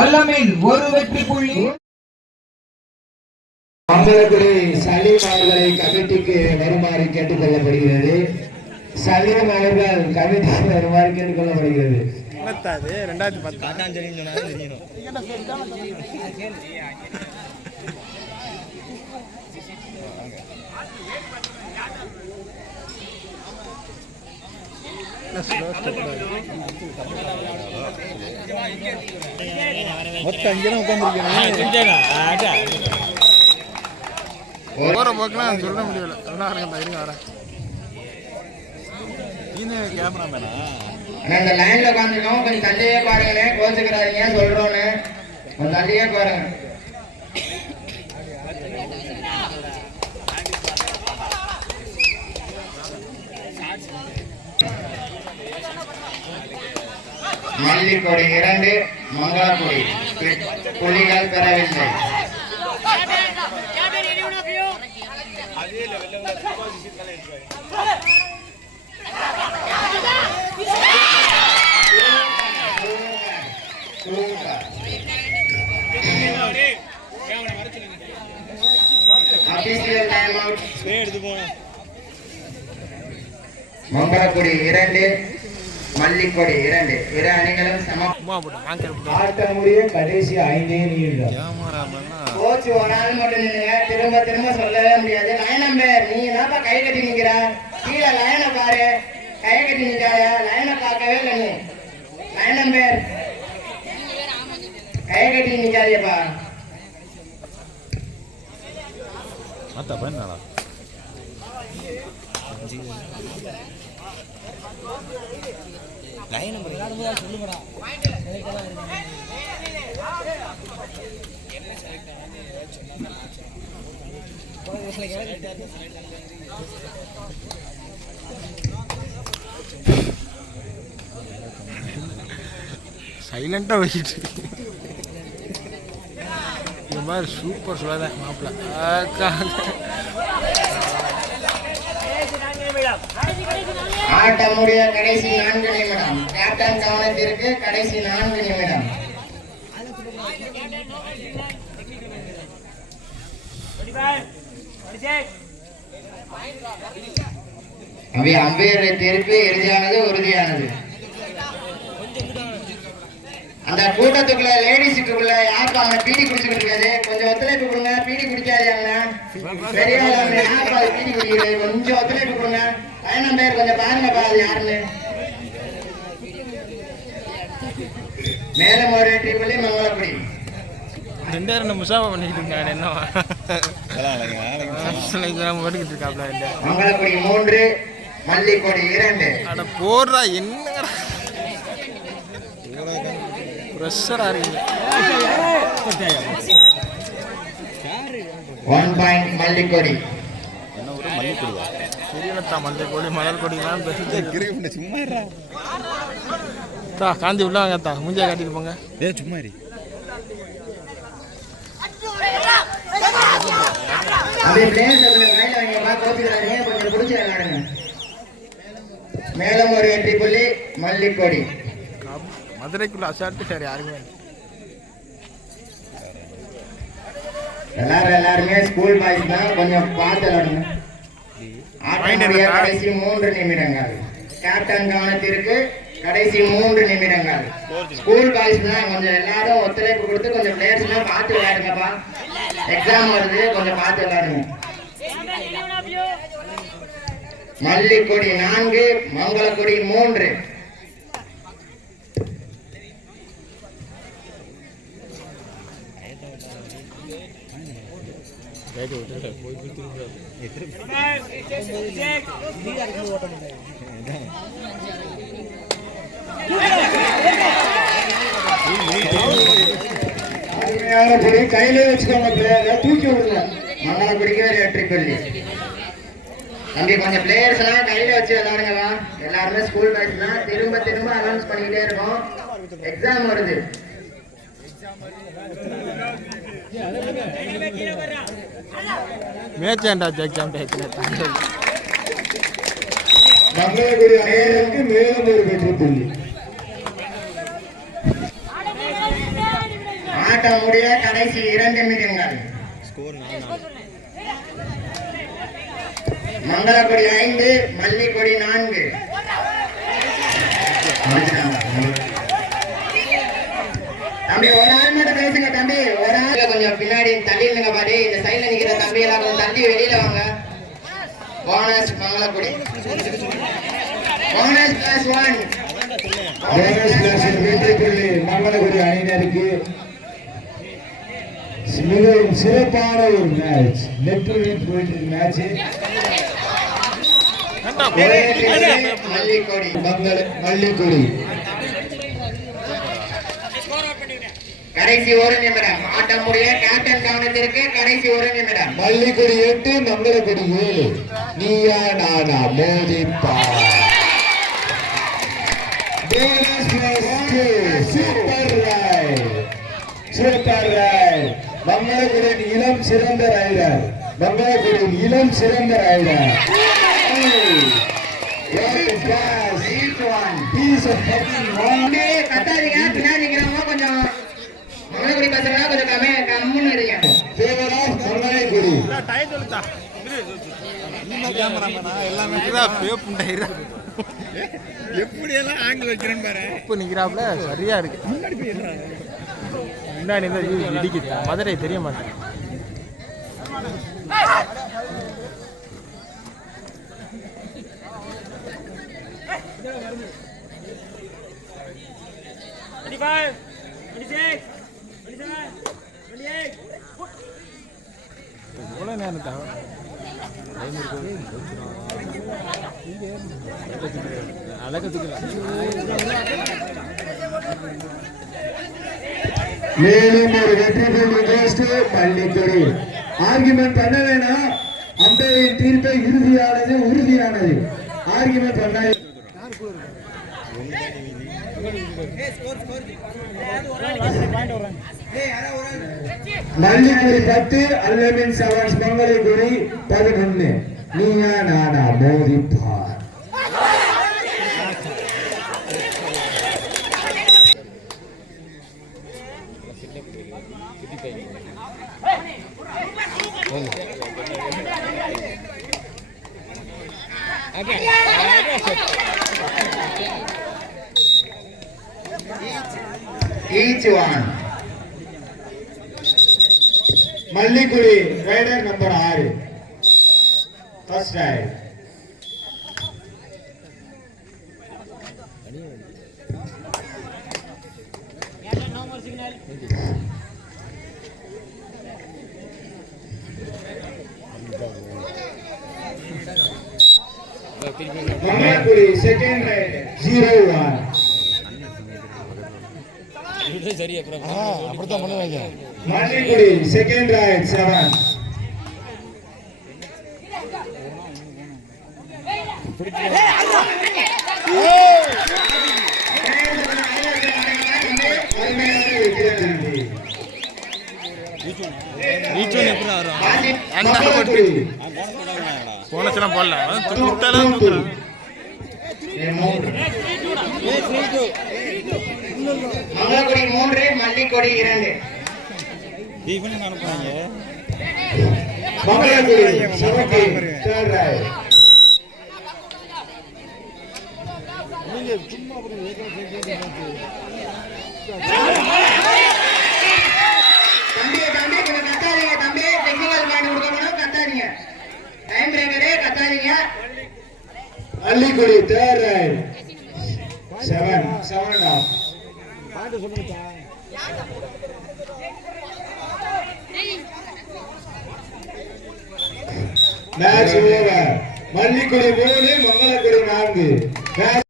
அல்லமின் ஒரு வெற்றி புள்ளி. மங்களக்குடி சலீம் அவர்களை கமிட்டிக்கு வருமாறு கேட்டுக் கொள்ளப்படுகிறது. சலீம் அவர்கள் கமிட்டிக்கு வருமாறு கேட்டுக் கொள்ளப்படுகிறது. 2010 மொத்தம் அங்கே உட்காந்துருக்கேன். போற போக்கெல்லாம் சொல்ல முடியல. நல்லா இருக்கா இருங்க வரேன். கேமராமேனா அந்த லைன்ல உட்காந்துருக்கோம். கொஞ்சம் தள்ளியே பாருங்க. கோச்சுக்கிறாதீங்க சொல்றோன்னு. கொஞ்சம் தள்ளியே பாருங்க. மல்லிக்கொடி 2 மங்களக்குடி புலிகள் பெறவில்லை. மங்களக்குடி 2 மல்லிக்கொடி 2 இரு அணிகளும் சமம். ஆட்ட முடிய கடைசி 5 நிமிடம். கோச்சு ஒரு ஆள் மட்டும் நின்னுங்க. திரும்ப திரும்ப சொல்லவே முடியாது. லைன் நம்பர் நீ என்னப்பா கை கட்டி நிக்கிற? கீழே லைனை பாரு. கை கட்டி நிக்காத. லைனை பார்க்கவே இல்லை நீ. லைன் நம்பர் கை கட்டி நிக்காதேப்பா. லைன் நம்பர் சொல்லுங்கடா. சைலண்டா வச்சுட்டு இந்த மாதிரி சூப்பர் சொல்லாத மாப்பிள்ள. ஆட்ட முடிய கடைசி 4 நிமிடம். கேப்டன் கவனத்திற்கு கடைசி 4 நிமிடம். அம்பையர் தீர்ப்பு இறுதியானது உறுதியானது. அந்த கூட்டத்துக்குள்ள லேடிஸுக்குள்ள யாருப்பா அவங்க பீடி குடிச்சுக்கிட்டு இருக்காது? கொஞ்சம் ஒத்துழைப்பு கொடுங்க. பீடி குடிக்காதீங்க. பெரிய யாருப்பா பீடி குடிக்கிறது? கொஞ்சம் ஒத்துழைப்பு கொடுங்க. பயணம் பேர் கொஞ்சம் பாருங்கப்பா அது யாருன்னு. மேலும் ஒரு ட்ரிபிளி மங்களக்குடி 2 முசாபா பண்ணிக்கிட்டு இருக்காங்க. என்னவா மங்களக்குடி 3 மல்லிக்கொடி 2. அட போடுறா என்ன பிரஷரா இருக்கு. 1 பாயிண்ட் மல்லிக்கொடி. என்ன ஒரு மல்லிக்கொடியா? சரியனத்தா மல்லிக்கொடி மலர்கொடிலாம் சும்மா தா காந்தி உள்ளாங்கத்தா முஞ்சியா காட்டிட்டு போங்க. சும்மா மேலும் ஒரு வெற்றி புள்ளி மல்லிக்கொடி. மதுரைக்குள்ள அசால்ட்டு சார் யாருமே எல்லாருமே ஸ்கூல் பாய்ஸ் தான். கொஞ்சம் பார்த்து விளையாடுங்க. கடைசி 3 நிமிடங்கள். கேப்டன் கவனத்திற்கு கடைசி 3 நிமிடங்கள். ஸ்கூல் பாய்ஸ் தான். கொஞ்சம் எல்லாரும் ஒத்துழைப்பு கொடுத்து கொஞ்சம் பிளேயர்ஸ் எல்லாம் பார்த்து விளையாடுங்கப்பா. எக்ஸாம் வருது. கொஞ்சம் பார்த்து விளையாடுங்க. மல்லிக்கொடி 4 மங்களக்குடி 3. கையில வச்சுக்கோங்க. தூக்கி விடுங்க. மங்களக்குடிக்கு ஒரு வெற்றி புள்ளி. தம்பி கொஞ்சம் பிளேயர்ஸ் எல்லாம் கையில வச்சு விளையாடுங்களா. எல்லாருமே ஸ்கூல் பாய்ஸ் தான். திரும்ப திரும்ப அனௌன்ஸ் பண்ணிக்கிட்டே இருக்கோம். எக்ஸாம் வருது. மேட்சாண்டா எக்ஸாம் டைத்துல மங்களக்குடி அணியினருக்கு மேலும் ஒரு வெற்றி புள்ளி. ஆட்டம் முடிய கடைசி 2 நிமிடங்கள். மங்களக்குடி 5 மல்லிக்கொடி 4. தம்பி ஒரு ஆள் மட்டும் பேசுங்க தம்பி. ஒரு ஆள் கொஞ்சம் பின்னாடி தள்ளி இருங்க பாடி. இந்த சைட்ல நிக்கிற தம்பி எல்லாம் கொஞ்சம் தள்ளி வெளியில வாங்க. Bonus Mangalakudi. Bonus plus 1. Bonus plus வெற்றி புள்ளி மங்களக்குடி அணியினருக்கு. மிகவும் சிறப்பான ஒரு மேட்ச். நெட் போயிட்டு இருக்கு மேட்ச். மல்லிக்கொடி மல்லிக்கொடி கடைசி 1 நிமிடம். ஆட்டம் முடிய கேப்டன் கவனத்திற்கு கடைசி 1 நிமிடம். மல்லிக்கொடி 8 மங்களக்குடி 7. நீயா நானா மோதிப்பா. Bonus plus 2. Super raid. Super raid. மங்களக்குடியின் இளம் சிறந்த ரைடர். மங்களக்குடியின் இளம் சிறந்த ரைடர். கத்தாதீங்க. பின்னாடி நிக்கிறவங்க கொஞ்சம் மங்களக்குடி பசங்க கொஞ்சம் கம்முன்னு இருங்க. மங்களக்குடி எப்படியெல்லாம் ஆங்கிள் வைக்கிறேன்னு பாரு. இப்போ நிற்கிறாப்புல சரியா இருக்கு. முன்னாடி இடிக்குது. மதுரை தெரிய மாட்டேன். எவ்வளோ நேரம் தான் மேலும் ஒரு வெற்றி புள்ளி மல்லிக்கொடி. ஆர்குமெண்ட் பண்ண வேணாம். அம்பையரின் தீர்ப்பை உறுதியானது. ஆர்குமெண்ட் பண்ண மல்லிக்கொடி 10 அல்லமின் சவாஸ் மங்களக்குடி 11. நீயா நானா மோதிப்பார். Each one. Mallikudi raider number 6. First raid. Mallikudi second raid 0-1. சரி அப்படித்தான் பண்ணுவாங்க. மல்லிக்குடி செகண்ட் ரைட் 7. போனச்செல்லாம் போடல. மங்களக்குடி 3 மல்லிக்கொடி 2. Mangalakudi 17 third raid. தம்பி கொஞ்சம் கத்தாதீங்க தம்பி. டெக்னிக்கல் பாயிண்ட் கொடுக்கணும். கத்தாதீங்க. டைம் பிரேக்கரே கத்தாதீங்க. Mallikudi third raid 7.5. Match over. Mallikudi 3 Mangalakudi 4.